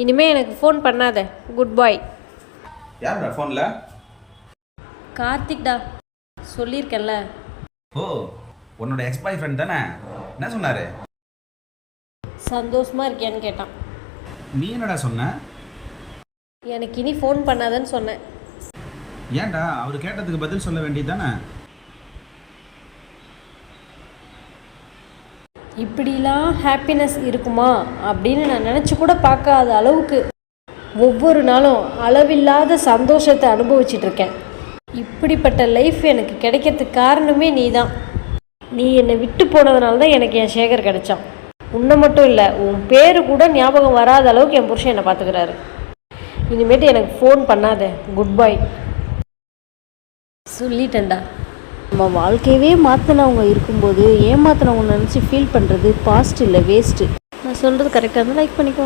இனிமே எனக்கு ஃபோன் பண்ணாத. குட் பாய். யாருடா ஃபோனில்? கார்த்திக்டா, சொல்லியிருக்கேன்ல. ஓ, உன்னோட எக்ஸ் பாய் ஃப்ரெண்ட் தானே? என்ன சொன்னார்? சந்தோஷமாக இருக்கியான்னு கேட்டான். நீ என்னடா சொன்ன? எனக்கு இனி ஃபோன் பண்ணாதன்னு சொன்னேன். ஏன்டா அவர் கேட்டதுக்கு பதில் சொல்ல வேண்டியது தானே? இப்படிலாம் ஹாப்பினஸ் இருக்குமா அப்படின்னு நான் நினச்சி கூட பார்க்காத அளவுக்கு ஒவ்வொரு நாளும் அளவில்லாத சந்தோஷத்தை அனுபவிச்சிட்ருக்கேன். இப்படிப்பட்ட லைஃப் எனக்கு கிடைக்கிறதுக்கு காரணமே நீ தான். நீ என்னை விட்டு போனதுனால தான் எனக்கு என் சேகர் கிடைச்சான். உன்னை மட்டும் இல்லை, உன் பேர் கூட ஞாபகம் வராத அளவுக்கு என் புருஷன் என்னை பார்த்துக்கிறாரு. இனிமேட்டு எனக்கு ஃபோன் பண்ணாத. குட் பாய். சொல்லிட்டேன்டா. நம்ம வாழ்க்கையவே மாற்றினவங்க இருக்கும்போது ஏமாத்தினவங்க நினச்சி ஃபீல் பண்ணுறது பாஸ்ட் இல்லை, வேஸ்ட்டு. நான் சொல்கிறது கரெக்டாக இருந்தால் லைக் பண்ணிக்கோ.